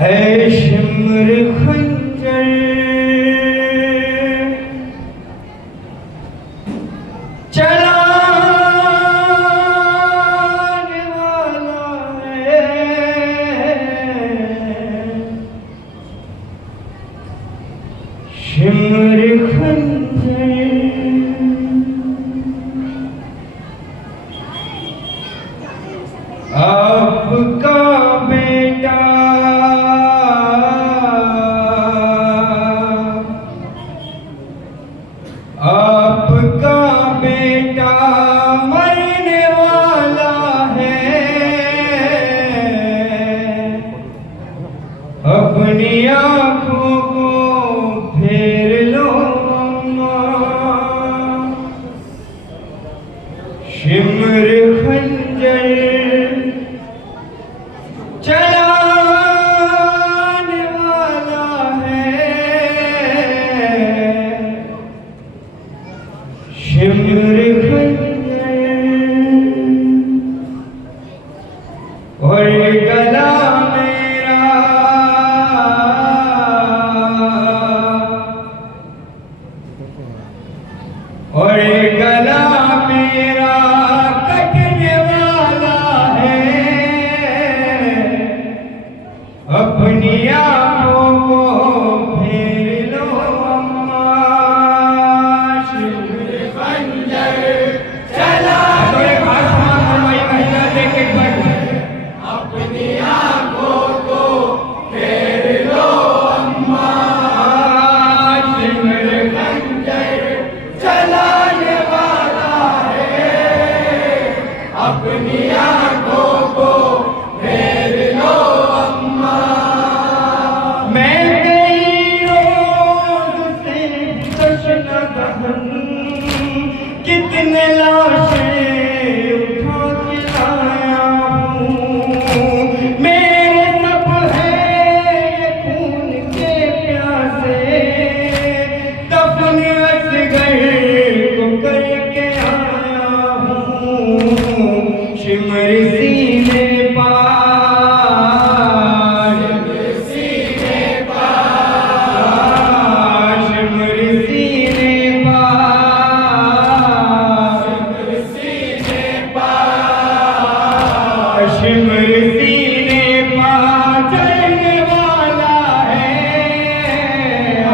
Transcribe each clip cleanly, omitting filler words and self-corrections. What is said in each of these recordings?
है शिमर खंजर चलाने वाला है, शिमर खंजर आपका बेटा आपका बेटा मरने वाला है, अपनी आंखों को फेर लो अम्मा, शिमर खंजर चलाने वाला है, शिमर खंजर और गला मेरा और गला मेरा कटने वाला है, अपनी आंखों को फेर लो अम्मा, शिमर खंजर चला अपनी आंखों को फेर लो अम्मा, शिमर खंजर चलाने वाला है, अपनी आंखों को फेर लो अम्मा। मैं कई रोज से तशना दहन कितने लाशें उठा के लाया हूँ, मेरे सब है ये खून के प्यासे, दफन असगर को करके आया हूँ, शिमर सीने पार, शिमर सीने पार, शिमर सीने पार, शिमर सीने पार चलने वाला है,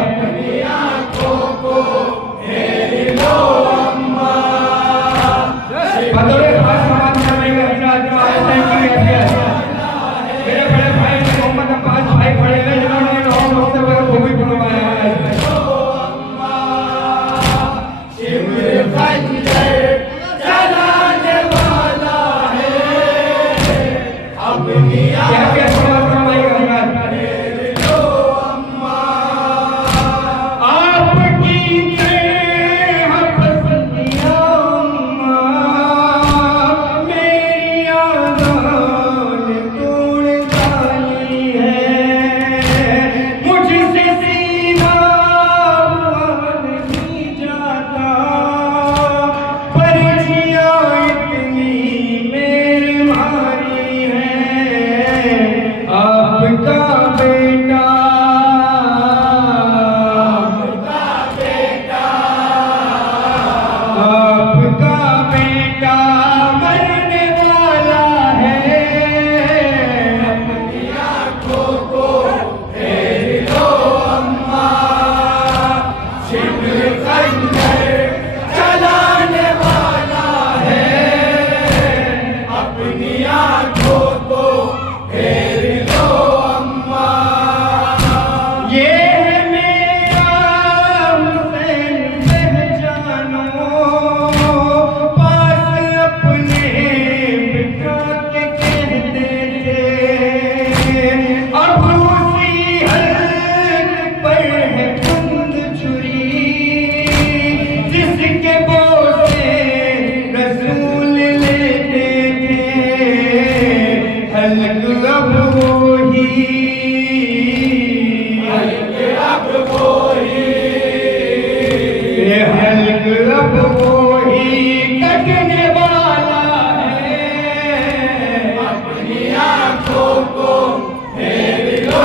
अपनी आंखों को फेर लो अम्मा। बतौर खास समाचार में मेरे बड़े भाई मोहम्मद अब्बास भाई खड़े हैं, जिन्होंने 9 अक्टूबर को भी बनवाया है, शिमर खंजर चलाने वाला है, अपनी आंखों को फेर लो अम्मा, आपकी पसंदिया अम्मा, मेरी आज़ान तोड़ डाली है, मुझसे सीधा हुआ नहीं जाता, परिचिया इतनी मेरी मारी है, आपका बेटा आपका बेटा मरने वाला है, अपनी आंखों को फेर लो अम्मा, शिमर खंजर चलाने वाला है, अपनी आंखों को फेर लो अम्मा। ये है मेरा हुसैन पहचानो, पास अपने बिठा के कहते थे, अब उसी हल्क पर है कुंद छुरी, जिसके बोसे रसूल लेते थे, हल्क अब वही, हल्क अब वही, हल्क अब वही कटने वाला है, अपनी आंखों को फेर लो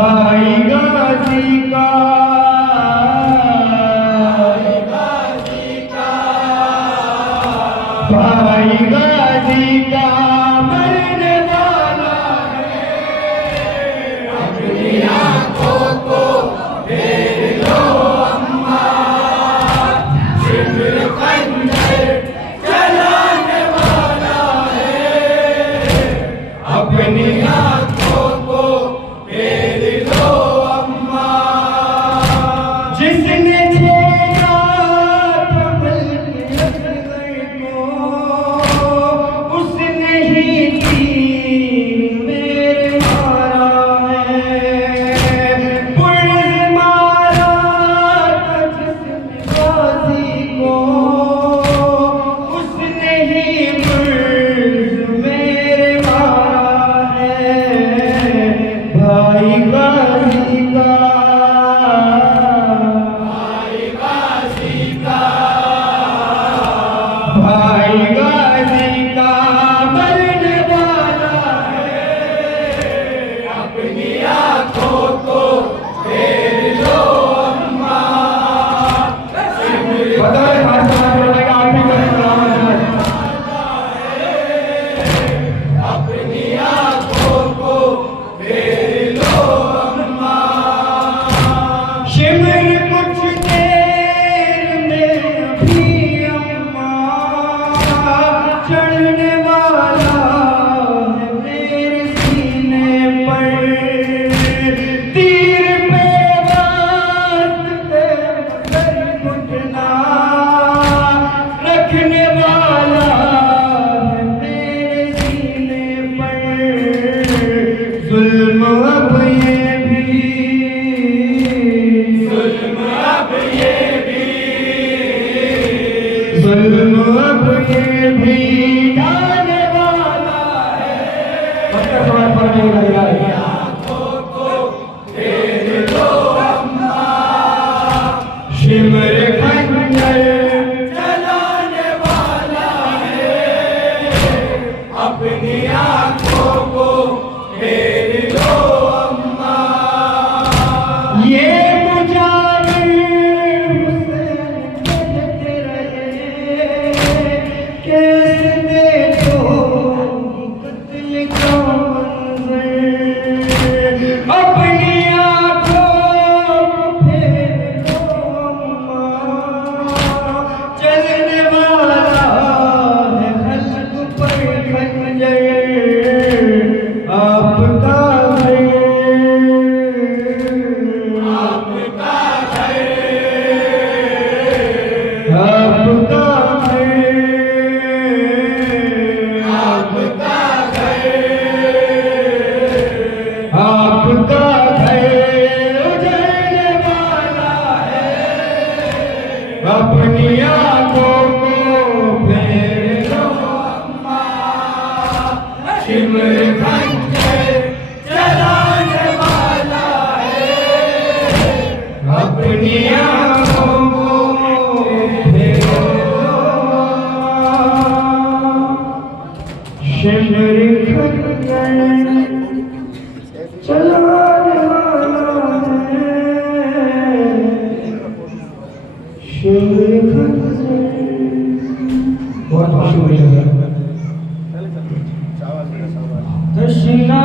भाई गाजी का भाई गाजी का मरने वाला है। अपनी आंखों को फेर लो अम्मा, शिमर खंजर चलाने वाला है। अपनी आंखों को फेर लो अम्मा, जिसने छेड़ा कमल के असगर को, उसने ही तीर मेरे मारा है। पुलिस मारा था जिसने गाजी को, उसने ही पुलिस मेरे मारा है। भाई गाजी का भाई गाजी का मरने वाला है। अपनी आंखों को फेर लो अम्मा, पता है खास का आखिरी अपनी आंखों को फेर लो अम्मा। शिमर कुछ देर में अभी अम्मा, चढ़ने वाला है मेरे सीने पर। तीर पे वास्ते मगर घुटना रखने वाला है मेरे सीने पर। जुल्म अब ये भी जुल्म अब ये भी ढाने वाला है। आंखों को फेर लो अम्मा, शिमर खंजर चलाने वाला है। अपनी आंखों को फेर लो अम्मा। ये मुजाहिर हुसैन कहते रहे, कैसे देखो कत्ल का मंजर। अपनी आंखों को फेर लो अम्मा, चलने वाला है हल्क पर खंजर। आपका घर आपका घर आपका घर आपका घर आपका घर उजड़ने वाला है। अपनी आंखों को फेर लो अम्मा, शिमर खंजर चलाने वाला है। अपनी आंखों को फेर लो, शिमर खंजर चलाने वाला है। शिमर खंजर। बहुत शुक्रिया। तशना